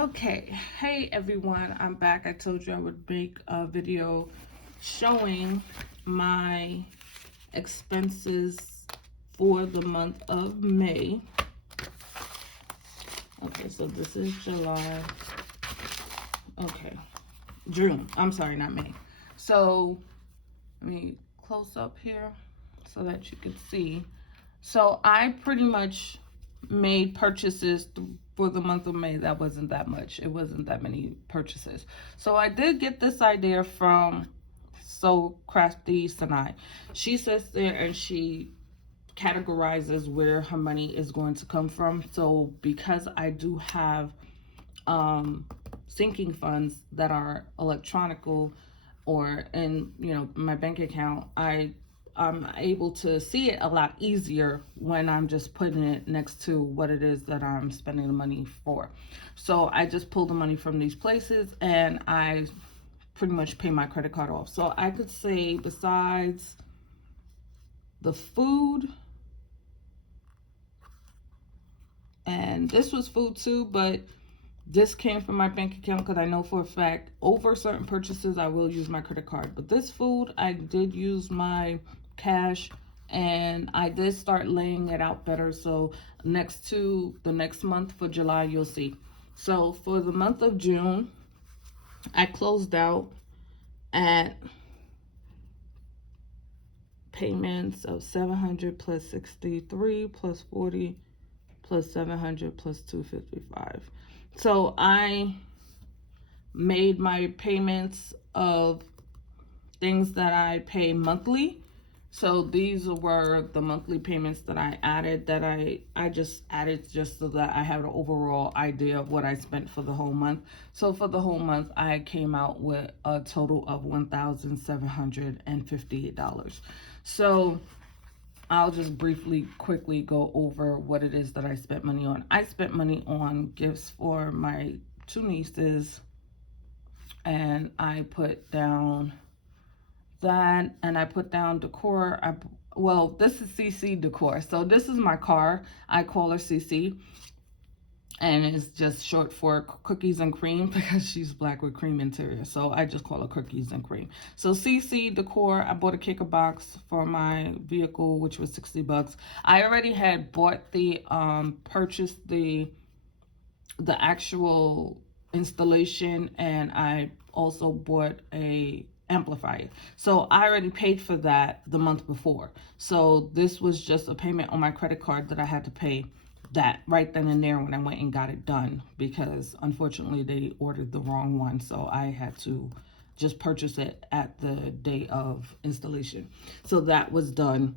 Okay, hey everyone, I'm back. I told you I would make a video showing my expenses for the month of May. Okay, so this is July. Okay, June. I'm sorry, not May. So let me close up here so that you can see. So I pretty much made purchases for the month of May. That wasn't that much. It wasn't that many purchases. So I did get this idea from So Crafty Sanai. She sits there and she categorizes where her money is going to come from. So because I do have sinking funds that are electronical or in my bank account, I'm able to see it a lot easier when I'm just putting it next to what it is that I'm spending the money for. So I just pull the money from these places and I pretty much pay my credit card off. So I could say, besides the food, and this was food too, but this came from my bank account because I know for a fact over certain purchases I will use my credit card. But this food, I did use my cash and I did start laying it out better. So next to the next month for July, you'll see. So for the month of June, I closed out at payments of 700 plus 63 plus 40 plus 700 plus 255. So I made my payments of things that I pay monthly. So these were the monthly payments that I added, that I just added just so that I have an overall idea of what I spent for the whole month. So for the whole month, I came out with a total of $1,758. So I'll just quickly go over what it is that I spent money on. I spent money on gifts for my two nieces, and I put down that, and I put down decor. Well, this is CC decor. So this is my car. I call her CC. And it's just short for cookies and cream because she's black with cream interior. So I just call her cookies and cream. So CC Decor, I bought a kicker box for my vehicle, which was $60. I already had bought purchased the actual installation, and I also bought a amplifier. So I already paid for that the month before. So this was just a payment on my credit card that I had to pay that right then and there when I went and got it done, because unfortunately they ordered the wrong one. So I had to just purchase it at the day of installation. So that was done.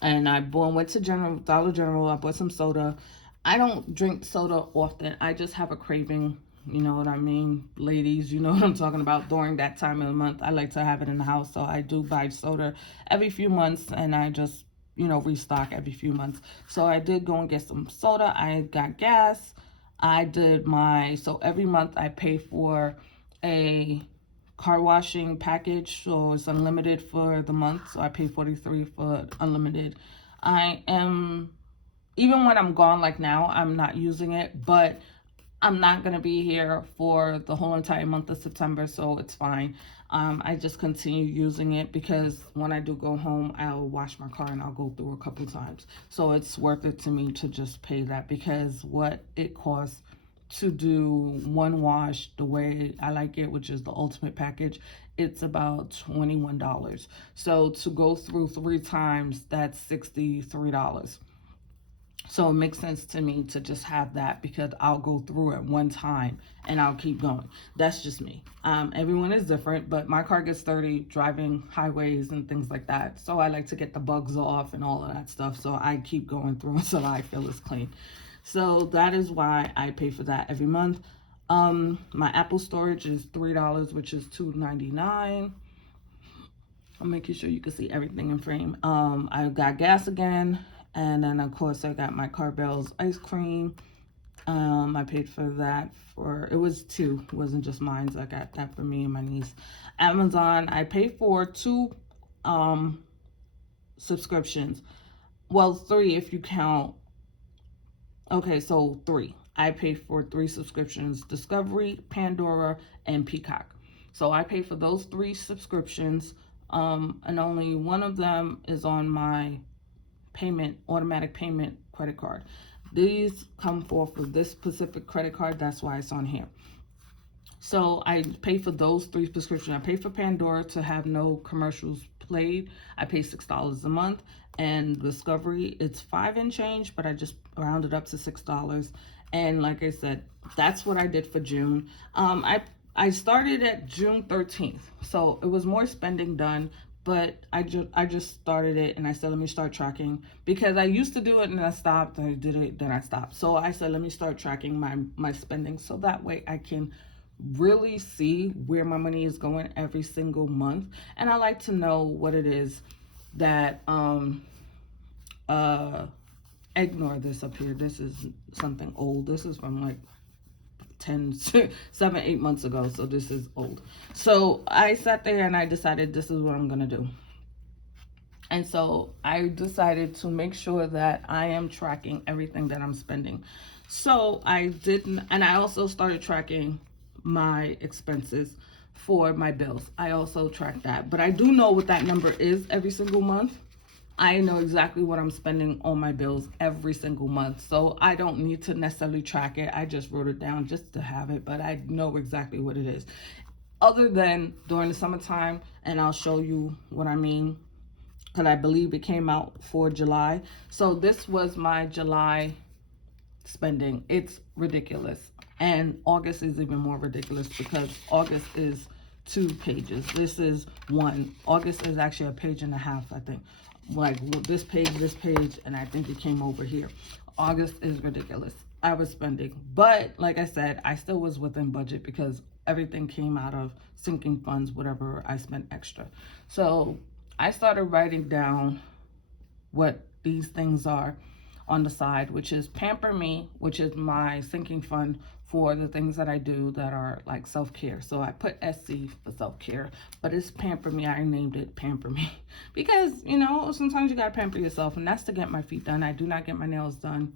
And I went to Dollar General. I bought some soda. I don't drink soda often. I just have a craving. You know what I mean? Ladies, you know what I'm talking about. During that time of the month, I like to have it in the house. So I do buy soda every few months, and I just restock every few months. So I did go and get some soda. I got gas. So every month I pay for a car washing package. So it's unlimited for the month. So I pay $43 for unlimited. Even when I'm gone, like now, I'm not using it, but I'm not going to be here for the whole entire month of September, so it's fine. I just continue using it because when I do go home, I'll wash my car and I'll go through a couple times. So it's worth it to me to just pay that, because what it costs to do one wash the way I like it, which is the ultimate package, it's about $21. So to go through 3 times, that's $63. So it makes sense to me to just have that, because I'll go through it one time and I'll keep going. That's just me. Everyone is different, but my car gets dirty driving highways and things like that. So I like to get the bugs off and all of that stuff. So I keep going through until I feel it's clean. So that is why I pay for that every month. My Apple storage is $3, which is $2.99. I'm making sure you can see everything in frame. I got gas again. And then, of course, I got my Carvel's ice cream. I paid for that it was 2. It wasn't just mine. So I got that for me and my niece. Amazon, I paid for 2 subscriptions. Well, 3 if you count. Okay, so 3. I paid for 3 subscriptions: Discovery, Pandora, and Peacock. So I paid for those 3 subscriptions, and only one of them is on my automatic payment credit card. These come forth with this specific credit card, that's why it's on here. So I pay for those 3 subscriptions. I pay for Pandora to have no commercials played. I pay $6 a month. And Discovery, it's 5 and change, but I just rounded up to $6. And like I said, that's what I did for June. I started at June 13th, so it was more spending done. But I just started it, and I said, let me start tracking, because I used to do it and I stopped. I did it, then I stopped. So I said, let me start tracking my spending, so that way I can really see where my money is going every single month. And I like to know what it is that ignore this up here. This is something old. This is from like 7-8 months ago, so this is old. So I sat there and I decided this is what I'm gonna do. And so I decided to make sure that I am tracking everything that I'm spending. So I didn't, and I also started tracking my expenses for my bills. I also track that, but I do know what that number is every single month. I know exactly what I'm spending on my bills every single month. So I don't need to necessarily track it. I just wrote it down just to have it, but I know exactly what it is. Other than during the summertime, and I'll show you what I mean, because I believe it came out for July. So this was my July spending. It's ridiculous. And August is even more ridiculous, because August is 2 pages. This is 1. August is actually a page and a half, I think. Like this page, and I think it came over here. August is ridiculous. I was spending, but like I said, I still was within budget, because everything came out of sinking funds, whatever I spent extra. So I started writing down what these things are on the side, which is Pamper Me, which is my sinking fund for the things that I do that are like self-care. So I put SC for self-care, but it's Pamper Me. I named it Pamper Me because, you know, sometimes you gotta pamper yourself, and that's to get my feet done. I do not get my nails done.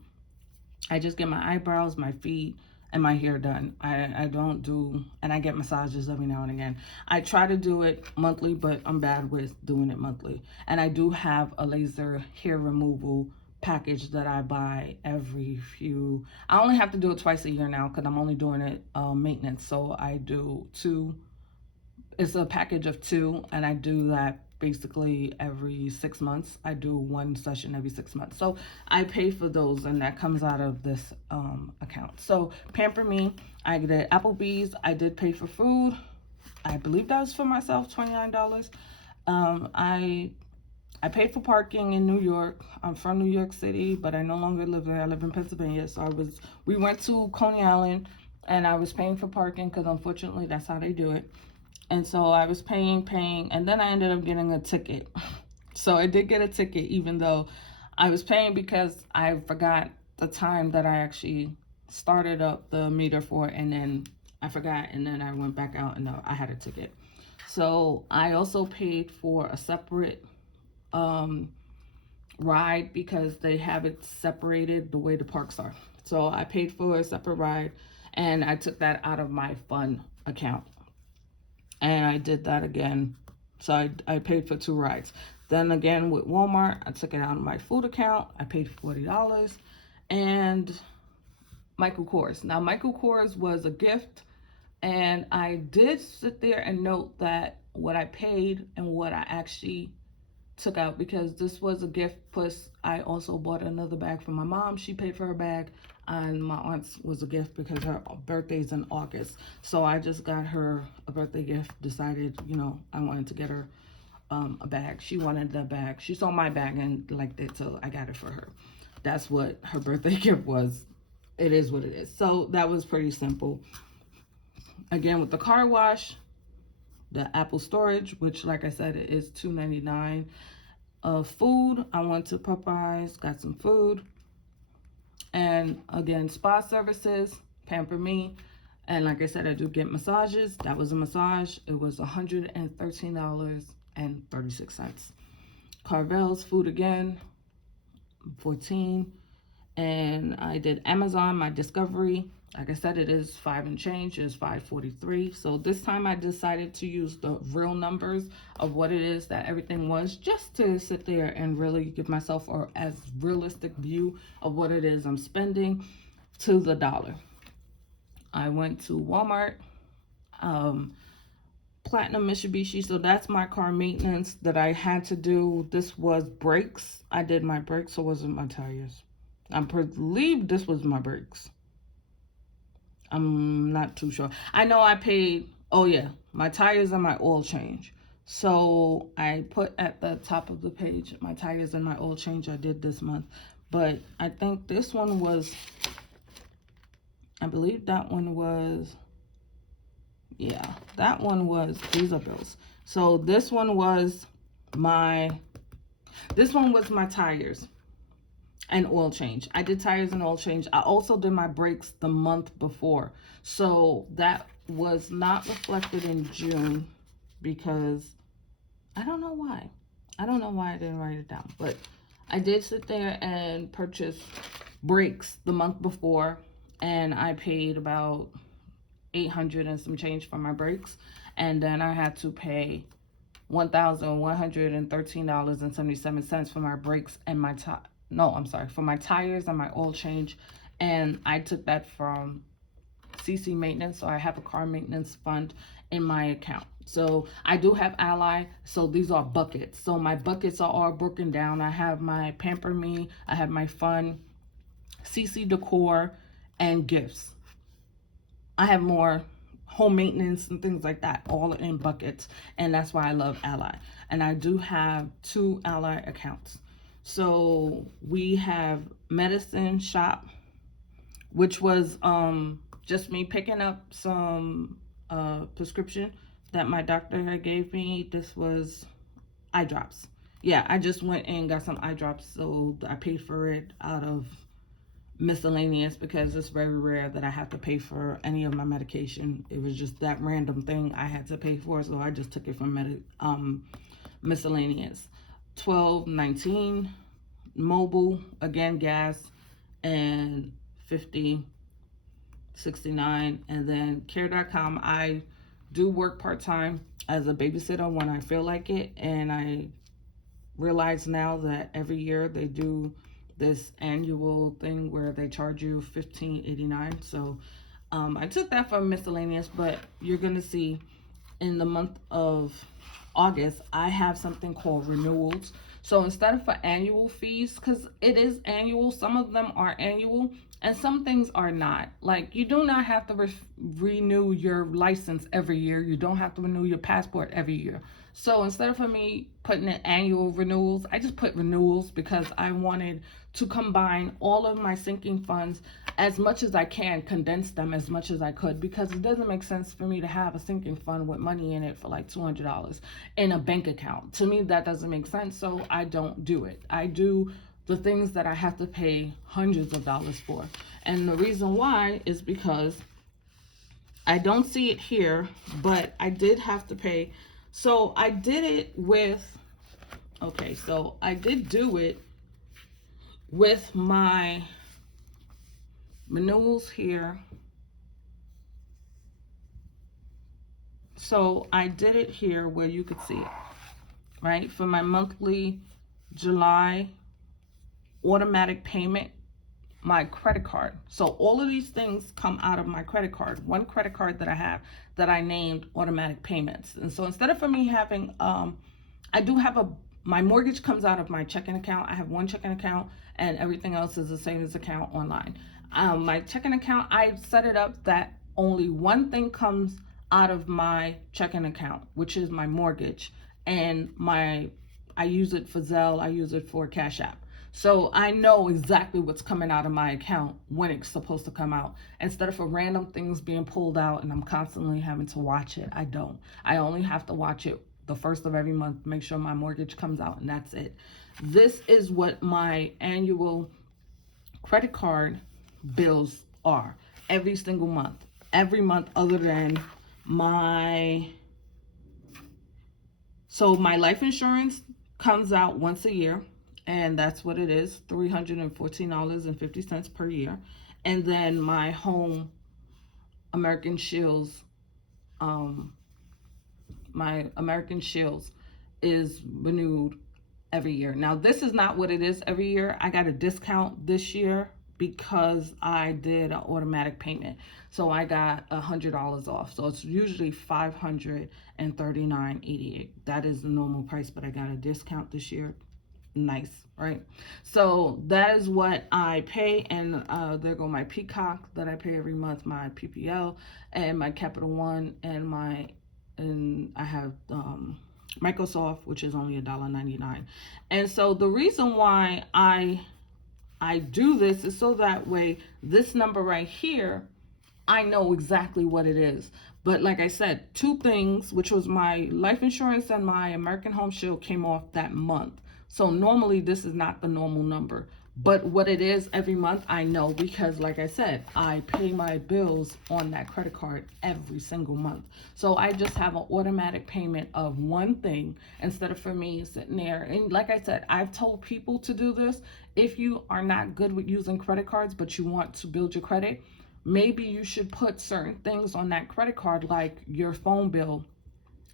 I just get my eyebrows, my feet, and my hair done. I don't do, and I get massages every now and again. I try to do it monthly, but I'm bad with doing it monthly. And I do have a laser hair removal package that I buy every few, I only have to do it twice a year now, because I'm only doing it maintenance. So I do 2, it's a package of 2, and I do that basically every 6 months. I do 1 session every 6 months. So I pay for those, and that comes out of this account. So Pamper Me, I did Applebee's. I did pay for food. I believe that was for myself, $29. I paid for parking in New York. I'm from New York City, but I no longer live there. I live in Pennsylvania. So we went to Coney Island, and I was paying for parking, because unfortunately that's how they do it. And so I was paying, and then I ended up getting a ticket. So I did get a ticket, even though I was paying, because I forgot the time that I actually started up the meter for it, and then I forgot, and then I went back out, and I had a ticket. So I also paid for a separate ride, because they have it separated the way the parks are. So I paid for a separate ride, and I took that out of my fun account. And I did that again. So I paid for 2 rides. Then again with Walmart, I took it out of my food account. I paid $40. And Michael Kors. Now Michael Kors was a gift, and I did sit there and note that what I paid and what I actually took out, because this was a gift, plus I also bought another bag for my mom. She paid for her bag, and my aunt's was a gift because her birthday's in August. So I just got her a birthday gift, decided, you know, I wanted to get her a bag. She wanted the bag. She saw my bag and liked it, so I got it for her. That's what her birthday gift was. It is what it is. So that was pretty simple. Again, with the car wash, the Apple storage, which like I said, it is $2.99. Food, I went to Popeyes, got some food. And again, spa services, Pamper Me. And like I said, I do get massages. That was a massage. It was $113.36. Carvel's food again, $14. and I did Amazon, my Discovery. Like I said, it is 5 and change, is 543. So this time I decided to use the real numbers of what it is that everything was, just to sit there and really give myself a as realistic view of what it is I'm spending to the dollar. I went to Walmart, Platinum Mitsubishi, so that's my car maintenance that I had to do. This was brakes. I did my brakes, or was it my tires? I believe this was my brakes. I'm not too sure. I know I paid, oh yeah, my tires and my oil change. So I put at the top of the page, my tires and my oil change I did this month. But I think this one was, I believe that one was, yeah, that one was, these are bills. So this one was my tires and oil change. I did tires and oil change. I also did my brakes the month before. So that was not reflected in June because I don't know why. I don't know why I didn't write it down. But I did sit there and purchase brakes the month before, and I paid about $800 and some change for my brakes. And then I had to pay $1,113.77 for my brakes and my for my tires and my oil change. And I took that from CC maintenance, so I have a car maintenance fund in my account. So I do have Ally, so these are buckets. So my buckets are all broken down. I have my Pamper Me, I have my fun, CC decor, and gifts. I have more home maintenance and things like that, all in buckets, and that's why I love Ally. And I do have 2 Ally accounts. So we have Medicine Shop, which was just me picking up some prescription that my doctor had gave me. This was eye drops. Yeah, I just went and got some eye drops, so I paid for it out of miscellaneous because it's very rare that I have to pay for any of my medication. It was just that random thing I had to pay for, so I just took it from miscellaneous. $12.19 mobile, again gas, and $50.69. And then care.com, I do work part-time as a babysitter when I feel like it, and I realize now that every year they do this annual thing where they charge you $15.89. So I took that from miscellaneous, but you're gonna see in the month of August I have something called renewals. So instead of for annual fees, because it is annual, some of them are annual and some things are not. Like, you do not have to renew your license every year. You don't have to renew your passport every year. So instead of for me putting in annual renewals, I just put renewals because I wanted to combine all of my sinking funds as much as I can, condense them as much as I could, because it doesn't make sense for me to have a sinking fund with money in it for like $200 in a bank account. To me, that doesn't make sense, so I don't do it. I do the things that I have to pay hundreds of dollars for. And the reason why is because I don't see it here, but I did have to pay. So I did it with, okay, so I did do it with my renewals here. So I did it here where you could see it, right? For my monthly July automatic payment, my credit card. So all of these things come out of my credit card. One credit card that I have that I named automatic payments. And so instead of for me having, I do have my mortgage comes out of my checking account. I have one checking account and everything else is a savings account online. My checking account, I set it up that only one thing comes out of my checking account, which is my mortgage, and I use it for Zelle, I use it for Cash App. So I know exactly what's coming out of my account when it's supposed to come out. Instead of for random things being pulled out and I'm constantly having to watch it, I don't. I only have to watch it the first of every month, make sure my mortgage comes out, and that's it. This is what my annual credit card bills are every single month. Every month other than my life insurance comes out once a year. and that's what it is, $314.50 per year. And then my home American Shields, um, my American Shields is renewed every year. Now, this is not what it is every year. I got a discount this year because I did an automatic payment. So I got $100 off. So it's usually $539.88. That is the normal price, but I got a discount this year. Nice, right? So that is what I pay, and there go my Peacock that I pay every month, my PPL, and my Capital One, and I have Microsoft, which is only $1.99. And so the reason why I do this is so that way this number right here, I know exactly what it is. But like I said, two things, which was my life insurance and my American Home Shield, came off that month. So normally this is not the normal number. But what it is every month, I know, because like I said, I pay my bills on that credit card every single month. So I just have an automatic payment of one thing instead of for me sitting there. And like I said, I've told people to do this. If you are not good with using credit cards, but you want to build your credit, maybe you should put certain things on that credit card, like your phone bill,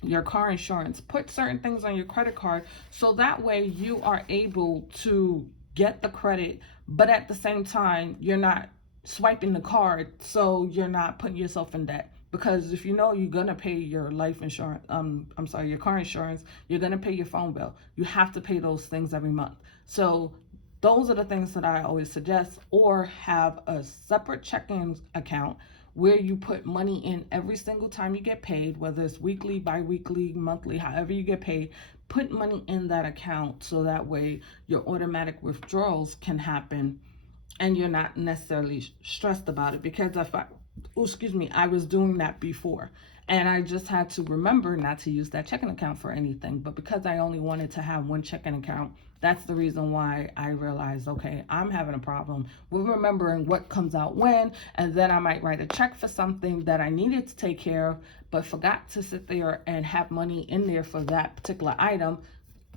your car insurance. Put certain things on your credit card so that way you are able to get the credit, but at the same time you're not swiping the card, so you're not putting yourself in debt. Because if you know you're gonna pay your life insurance, your car insurance, you're gonna pay your phone bill, you have to pay those things every month. So those are the things that I always suggest. Or have a separate checking account where you put money in every single time you get paid, whether it's weekly, bi-weekly, monthly, however you get paid. Put money in that account so that way your automatic withdrawals can happen and you're not necessarily stressed about it. Because I was doing that before, and I just had to remember not to use that checking account for anything. But because I only wanted to have one checking account, that's the reason why I realized, okay, I'm having a problem with remembering what comes out when, and then I might write a check for something that I needed to take care of, but forgot to sit there and have money in there for that particular item.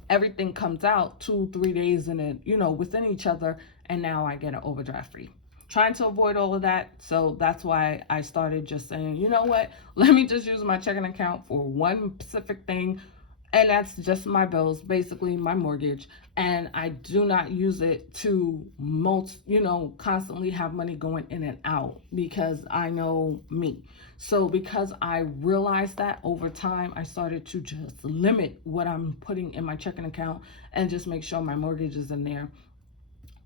Everything comes out 2-3 days in it, within each other, and now I get an overdraft fee. Trying to avoid all of that. So that's why I started just saying, you know what, let me just use my checking account for one specific thing, and that's just my bills, basically my mortgage. And I do not use it to constantly have money going in and out, because I know me. So because I realized that over time, I started to just limit what I'm putting in my checking account and just make sure my mortgage is in there.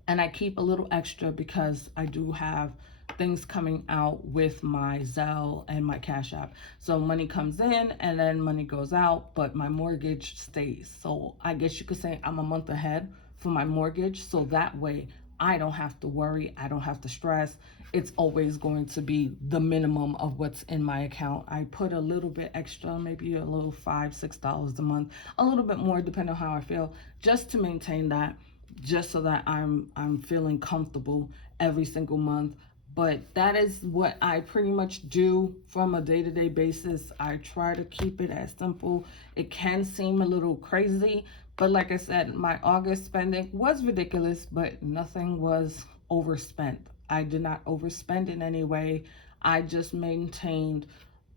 And I keep a little extra because I do have things coming out with my Zelle and my Cash App. So money comes in and then money goes out, but my mortgage stays. So I guess you could say I'm a month ahead for my mortgage. So that way I don't have to worry. I don't have to stress. It's always going to be the minimum of what's in my account. I put a little bit extra, maybe a little $5-6 a month, a little bit more depending on how I feel, just to maintain that, just so that I'm feeling comfortable every single month. But that is what I pretty much do from a day-to-day basis. I try to keep it as simple. It can seem a little crazy, but like I said, my August spending was ridiculous, but nothing was overspent. I did not overspend in any way. I just maintained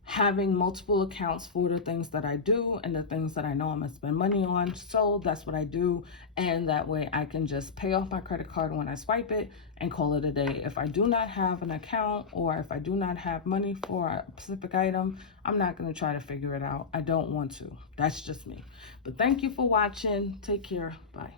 having multiple accounts for the things that I do and the things that I know I'm gonna spend money on. So that's what I do. And that way I can just pay off my credit card when I swipe it and call it a day. If I do not have an account, or if I do not have money for a specific item, I'm not gonna try to figure it out. I don't want to. That's just me. But thank you for watching. Take care. Bye.